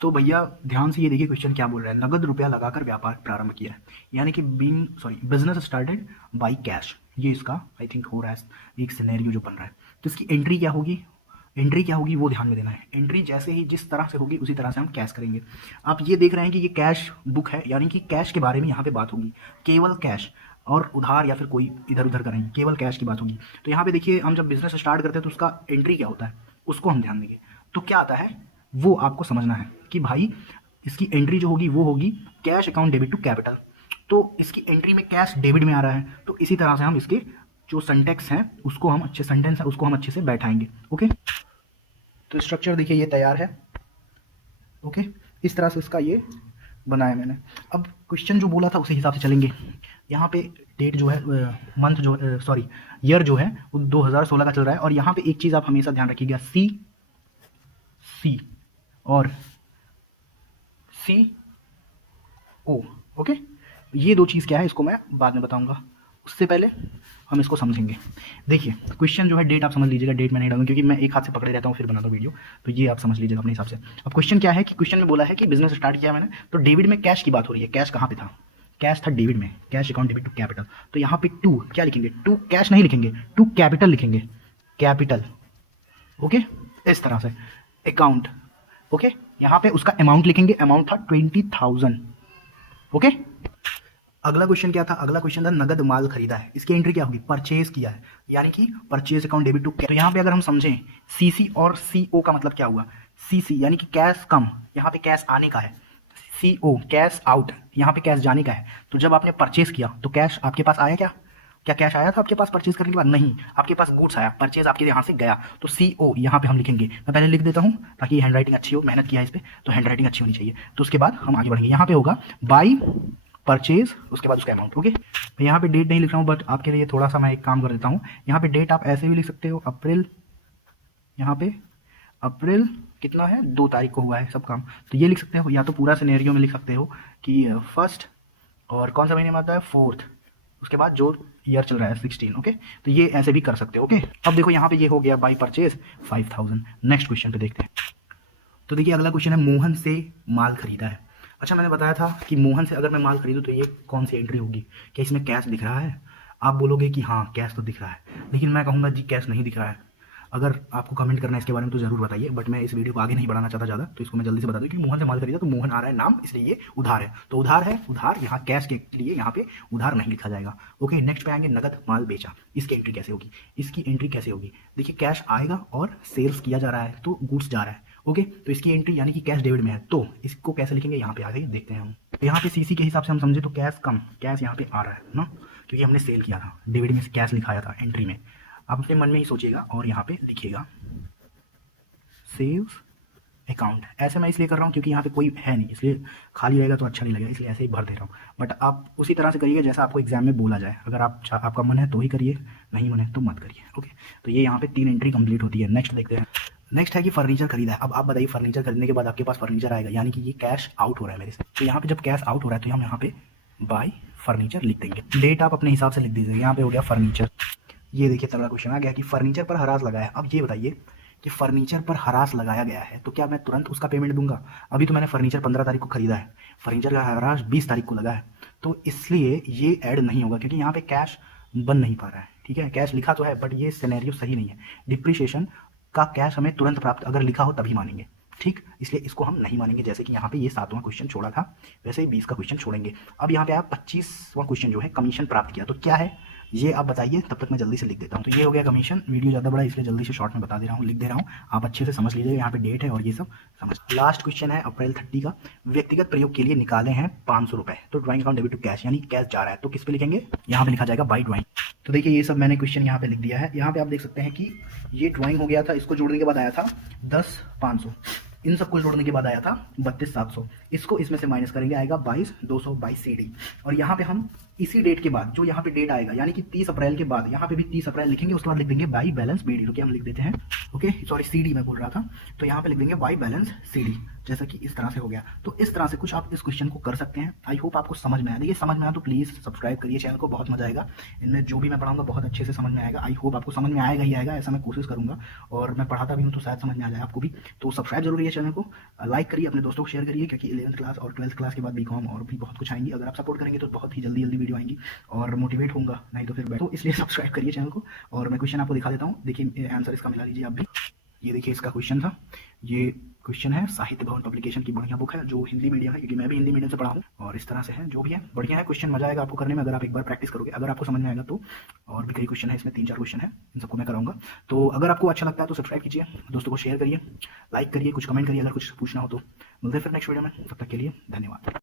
तो भैया ध्यान से ये देखिए क्वेश्चन क्या बोल रहा है, नगद रुपया लगाकर व्यापार प्रारंभ किया है, यानी कि बिजनेस स्टार्टेड बाई कैश। ये इसका आई थिंक हो रहा है एक सिनेरियो जो बन रहा है। तो इसकी एंट्री क्या होगी, एंट्री क्या होगी वो ध्यान में देना है। एंट्री जैसे ही जिस तरह से होगी उसी तरह से हम कैश करेंगे। आप ये देख रहे हैं कि ये कैश बुक है, यानी कि कैश के बारे में यहाँ पे बात होगी, केवल कैश, और उधार या फिर कोई इधर उधर करेंगे, केवल कैश की बात होगी। तो यहाँ पे देखिए हम जब बिजनेस स्टार्ट करते हैं तो उसका एंट्री क्या होता है उसको हम ध्यान देंगे। तो क्या आता है वो आपको समझना है कि भाई इसकी एंट्री जो होगी वो होगी cash account debit to capital. तो इसकी एंट्री में कैश डेबिट में आ रहा है, तो इसी तरह से हम इसके जो सेंटेंस हैं उसको हम अच्छे से बैठाएंगे। ओके, तो स्ट्रक्चर देखिए ये तैयार है। ओके, इस तरह से इसका ये बनाया मैंने। अब क्वेश्चन जो बोला था उसी हिसाब से चलेंगे। यहाँ पे डेट जो है मंथ जो ईयर जो है वो 2016 का चल रहा है। और यहाँ पे एक चीज़ आप हमेशा ध्यान रखिएगा, सी और CO। ओके, ये दो चीज़ क्या है इसको मैं बाद में बताऊंगा, उससे पहले हम इसको समझेंगे। देखिए क्वेश्चन जो है, डेट आप समझ लीजिएगा, डेट मैं नहीं डालूंगा क्योंकि मैं एक हाथ से पकड़े रहता हूँ फिर बनाता हूँ वीडियो, तो ये आप समझ लीजिएगा अपने हिसाब से। अब क्वेश्चन क्या है कि क्वेश्चन में बोला है कि बिजनेस स्टार्ट किया मैंने, तो डेबिट में कैश की बात हो रही है। कैश कहाँ पे था, कैश था डेबिट में, cash account debit to capital. तो यहाँ पे टू क्या लिखेंगे, टू कैश नहीं लिखेंगे, टू कैपिटल लिखेंगे, कैपिटल। ओके, इस तरह से अकाउंट। ओके, यहाँ पे उसका अमाउंट लिखेंगे, अमाउंट था 20,000। ओके, अगला क्वेश्चन क्या था, अगला क्वेश्चन था नगद माल खरीदा है, इसकी एंट्री क्या होगी, परचेज किया है, यानी कि परचेज अकाउंट डेबिट टू। तो यहाँ पे अगर हम समझें CC और CO का मतलब क्या हुआ, CC यानी कि कैश कम, यहाँ पे कैश आने का है, CO कैश आउट, यहाँ पे कैश जाने का है। तो जब आपने परचेज किया तो कैश आपके पास आया, क्या क्या कैश आया था आपके पास परचेज करने के बाद, नहीं, आपके पास गुड्स आया, परचेज आपके यहाँ से गया। तो CO यहाँ पे हम लिखेंगे, मैं पहले लिख देता हूँ ताकि हैंड राइटिंग अच्छी हो, मेहनत किया है इस पर तो हैंड राइटिंग अच्छी होनी चाहिए। तो उसके बाद हम आगे बढ़ेंगे, यहाँ पे होगा बाई परचेज, उसके बाद उसका अमाउंट। ओके, यहाँ पे डेट नहीं लिख रहा हूँ बट आपके लिए थोड़ा सा मैं एक काम कर देता हूँ, यहाँ पे डेट आप ऐसे भी लिख सकते हो, अप्रैल, यहाँ पे अप्रैल कितना है, 2 तारीख को हुआ है सब काम, तो ये लिख सकते हो। या तो पूरा सिनेरियो में लिख सकते हो कि फर्स्ट और कौन सा महीने में आता है, 4th, उसके बाद जो ईयर चल रहा है 16। ओके, तो ये ऐसे भी कर सकते हो। ओके, अब देखो यहाँ पे ये हो गया बाई परचेज 5000। नेक्स्ट क्वेश्चन पे देखते हैं। तो देखिए अगला क्वेश्चन है, मोहन से माल खरीदा है। अच्छा, मैंने बताया था कि मोहन से अगर मैं माल खरीदूँ तो ये कौन सी एंट्री होगी, क्या इसमें कैश दिख रहा है? आप बोलोगे कि हाँ कैश तो दिख रहा है, लेकिन मैं कहूँगा जी कैश नहीं दिख रहा है। अगर आपको कमेंट करना है इसके बारे में तो ज़रूर बताइए, बट मैं इस वीडियो को आगे नहीं बढ़ाना चाहता ज़्यादा, तो इसको मैं जल्दी से बता दूँ कि मोहन से माल खरीदा तो मोहन आ रहा है नाम, इसलिए ये उधार है। तो उधार है, उधार यहाँ कैश के लिए यहाँ पे उधार नहीं लिखा जाएगा। ओके, नेक्स्ट पे आएंगे, नगद माल बेचा, इसकी एंट्री कैसे होगी, इसकी एंट्री कैसे होगी, देखिए कैश आएगा और सेल्स किया जा रहा है तो गुड्स जा रहा है। ओके, तो इसकी एंट्री यानी कि कैश डेबिट में है, तो इसको कैसे लिखेंगे यहाँ पे आगे देखते हैं हम। तो यहाँ पे CC के हिसाब से हम समझे तो कैश कम, कैश यहाँ पे आ रहा है ना, क्योंकि हमने सेल किया था, डेबिट में कैश लिखाया था एंट्री में। आप अपने मन में ही सोचिएगा और यहाँ पे लिखिएगा सेल्स अकाउंट। ऐसे मैं इसलिए कर रहा हूँ क्योंकि यहाँ पे कोई है नहीं, इसलिए खाली रहेगा तो अच्छा नहीं लगेगा, इसलिए ऐसे ही भर दे रहा हूँ। बट आप उसी तरह से करिए जैसा आपको एग्जाम में बोला जाए, अगर आपका मन है तो ही करिए, नहीं मन है तो मत करिए। ओके, तो ये यहाँ पे 3 एंट्री कंप्लीट होती है। नेक्स्ट देखते हैं। नेक्स्ट है कि फर्नीचर खरीदा है। अब आप बताइए, फर्नीचर खरीदने के बाद आपके पास फर्नीचर आएगा, यानी कि ये कैश आउट हो रहा है मेरे से। तो यहाँ पे जब कैश आउट हो रहा है तो हम यहाँ पे बाय फर्नीचर लिख देंगे। डेट आप अपने हिसाब से लिख दीजिए, यहाँ पे हो गया फर्नीचर। ये देखिए तगड़ा क्वेश्चन आ गया कि फर्नीचर पर हरास लगाया। अब ये बताइए कि फर्नीचर पर हरास लगाया गया है तो क्या मैं तुरंत उसका पेमेंट दूंगा? अभी तो मैंने फर्नीचर 15 तारीख को खरीदा है, फर्नीचर का हरास 20 तारीख को लगा है, तो इसलिए ये ऐड नहीं होगा क्योंकि यहाँ पे कैश बन नहीं पा रहा है। ठीक है, कैश लिखा तो है बट ये सिनेरियो सही नहीं है। डिप्रिसिएशन का कैश हमें तुरंत प्राप्त अगर लिखा हो तभी मानेंगे, ठीक, इसलिए इसको हम नहीं मानेंगे। जैसे कि यहाँ पे ये 7वां क्वेश्चन छोड़ा था वैसे ही 20 का क्वेश्चन छोड़ेंगे। अब यहाँ पे आप 25वां क्वेश्चन जो है कमीशन प्राप्त किया, तो क्या है ये आप बताइए, तब तक मैं जल्दी से लिख देता हूँ। तो ये हो गया कमीशन। वीडियो ज़्यादा बड़ा इसलिए जल्दी से शॉर्ट में बता दे रहा हूँ, लिख दे रहा हूँ, आप अच्छे से समझ लीजिए। यहाँ पे डेट है और ये सब समझ। लास्ट क्वेश्चन है अप्रैल 30 का, व्यक्तिगत प्रयोग के लिए निकाले हैं 500 रुपये, तो drawing account debit to cash, यानी कैश जा रहा है, तो किस पे लिखेंगे, यहाँ पे लिखा जाएगा बाई ड्राइंग। तो देखिए ये सब मैंने क्वेश्चन यहाँ पे लिख दिया है। यहाँ पे आप देख सकते हैं कि ये ड्राइंग हो गया था, इसको जोड़ने के बाद आया था 10,500, इन सबको जोड़ने के बाद आया था 32,700, इसको इसमें से माइनस करेंगे आएगा 22,222 CD। और यहाँ पे हम इसी डेट के बाद जो यहाँ पे डेट आएगा, यानी कि 30 अप्रैल के बाद यहाँ पे भी 30 अप्रैल लिखेंगे, उसके बाद लिख देंगे बाई बैलेंस बीडी। रुकिए हम लिख देते हैं, ओके सॉरी सीडी मैं बोल रहा था, तो यहाँ पे लिख देंगे बाई बैलेंस सीडी, जैसा कि इस तरह से हो गया। तो इस तरह से कुछ आप इस क्वेश्चन को कर सकते हैं। आई होप आपको समझ में आया। देखिए समझ में आया तो प्लीज़ सब्सक्राइब करिए चैनल को, बहुत मजा आएगा। इनमें जो भी मैं पढ़ाऊंगा बहुत अच्छे से समझ में आएगा। आई होप आपको समझ में आएगा ही आएगा, ऐसा मैं कोशिश करूंगा, और मैं पढ़ाता भी हूँ तो शायद समझ में आ जाए आपको भी। तो सब्सक्राइब जरूर करिए चैनल को, लाइक करिए, अपने दोस्तों को शेयर करिए, क्योंकि 11th क्लास और 12th क्लास के बाद बीकॉम और भी बहुत कुछ आएंगी। अगर आप सपोर्ट करेंगे तो बहुत ही जल्दी जल्दी वीडियो आएंगी और मोटिवेट होऊंगा, नहीं तो फिर बैठो। इसलिए सब्सक्राइब करिए चैनल को। और मैं क्वेश्चन आपको दिखा देता हूँ, देखिए आंसर इसका मिला लीजिए आप भी। ये देखिए इसका क्वेश्चन था, ये क्वेश्चन है साहित्य भवन पब्लिकेशन की बढ़िया बुक है, जो हिंदी मीडियम है, क्योंकि मैं भी हिंदी मीडियम से पढ़ा हूँ। और इस तरह से है, जो भी है बढ़िया है क्वेश्चन, मजा आएगा आपको करने में अगर आप एक बार प्रैक्टिस करोगे। अगर आपको समझ में आएगा तो, और भी कई क्वेश्चन है इसमें, 3-4 क्वेश्चन है, इन सबको मैं कराऊंगा। तो अगर आपको अच्छा लगता है तो सब्सक्राइब कीजिए, दोस्तों को शेयर करिए, लाइक करिए, कुछ कमेंट करिए अगर कुछ पूछना हो तो। मिलते हैं फिर नेक्स्ट वीडियो में, तब तक के लिए धन्यवाद।